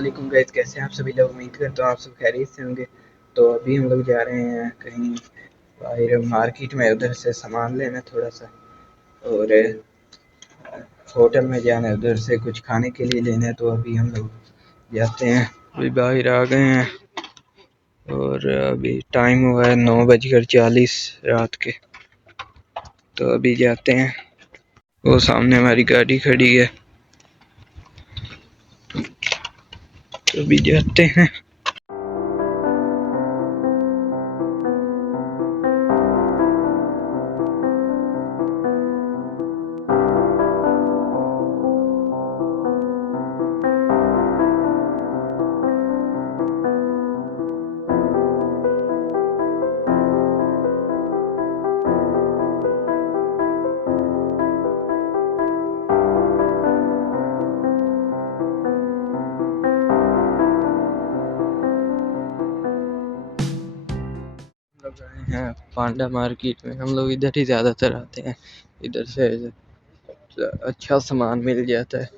वालेकुम गाइस, कैसे हैं आप सभी लोग। उम्मीद करता हूँ आप सब खैरियत से होंगे। तो अभी हम लोग जा रहे हैं कहीं बाहर मार्केट में, उधर से सामान लेना थोड़ा सा, और होटल में जाना है, उधर से कुछ खाने के लिए लेना है। तो अभी हम लोग जाते हैं, अभी बाहर आ गए हैं और अभी टाइम हुआ है 9:40 रात के। तो अभी जाते हैं, वो सामने हमारी गाड़ी खड़ी है, तो अभी जाते हैं। लोग आए हैं पांडा मार्केट में। हम लोग इधर ही ज़्यादातर आते हैं, इधर से अच्छा सामान मिल जाता है।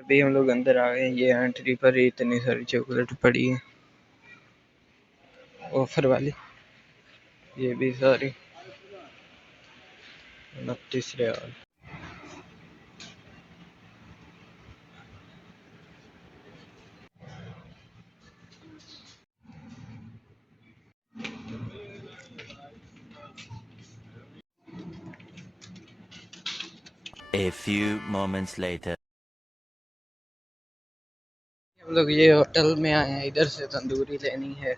अभी हम लोग अंदर आ गए। ये एंट्री पर ही इतनी सारी चॉकलेट पड़ी है ऑफर वाली, ये भी सारी 29 riyal. A few moments later. हम लोग ये होटल में आए हैं, इधर से तंदूरी लेनी है